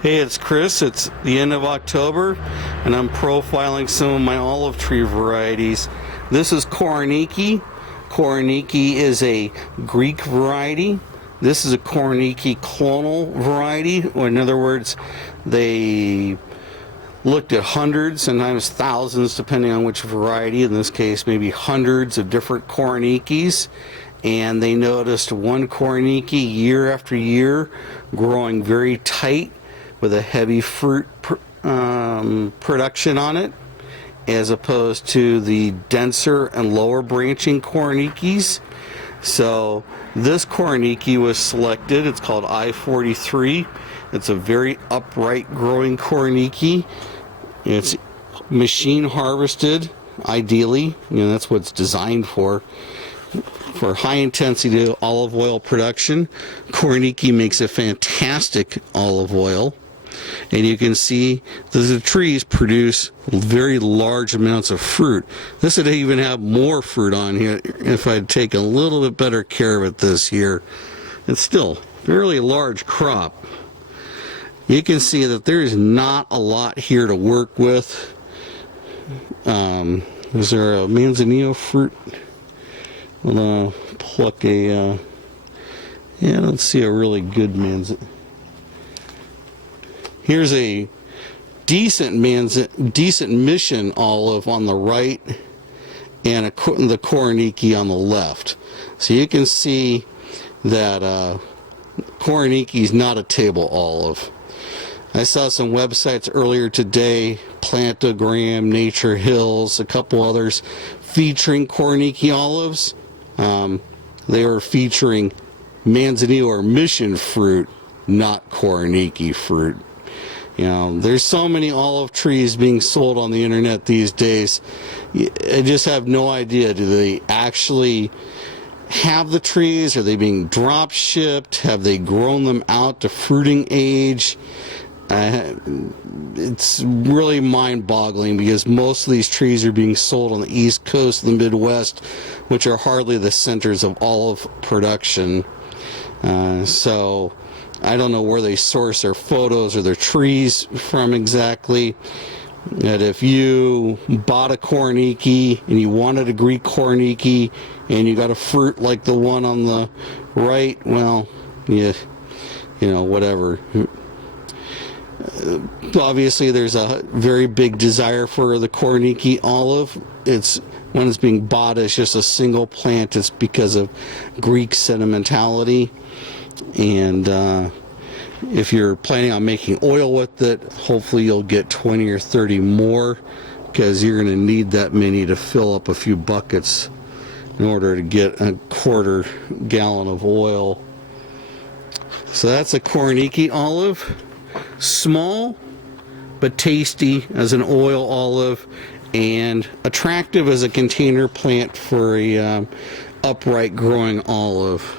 Hey, it's Chris. It's the end of October, and I'm profiling some of my olive tree varieties. This is Koroneiki. Koroneiki is a Greek variety. This is a Koroneiki clonal variety, or in other words, they looked at hundreds, sometimes thousands, depending on which variety. In this case, maybe hundreds of different Koroneikis. And they noticed one Koroneiki year after year growing very tight with a heavy fruit production on it, as opposed to the denser and lower branching Koroneikis. So this Koroneiki was selected. It's called I-43. It's a very upright growing Koroneiki. It's machine harvested, ideally. That's what it's designed for high intensity olive oil production. Koroneiki makes a fantastic olive oil. And you can see that the trees produce very large amounts of fruit. This would even have more fruit on here if I'd taken a little bit better care of it this year. It's still a fairly large crop. You can see that there is not a lot here to work with. Is there a manzanillo fruit? I'm gonna pluck a, yeah, let's see a really good manzanillo. Here's a decent mission olive on the right, and the Koroneiki on the left. So you can see that Koroneiki is not a table olive. I saw some websites earlier today, Plantogram, Nature Hills, a couple others, featuring Koroneiki olives. They were featuring manzanillo or mission fruit, not Koroneiki fruit. There's so many olive trees being sold on the internet these days. I just have no idea. Do they actually have the trees? Are they being drop shipped? Have they grown them out to fruiting age? It's really mind-boggling, because most of these trees are being sold on the East Coast and the Midwest, which are hardly the centers of olive production. So I don't know where they source their photos or their trees from exactly. That if you bought a Koroneiki and you wanted a Greek Koroneiki and you got a fruit like the one on the right, well, yeah, whatever. Obviously, there's a very big desire for the Koroneiki olive. When it's being bought as just a single plant, it's because of Greek sentimentality. And if you're planning on making oil with it, hopefully you'll get 20 or 30 more, because you're going to need that many to fill up a few buckets in order to get a quarter gallon of oil. So that's a Koroneiki olive. Small but tasty as an oil olive, and attractive as a container plant for a upright growing olive.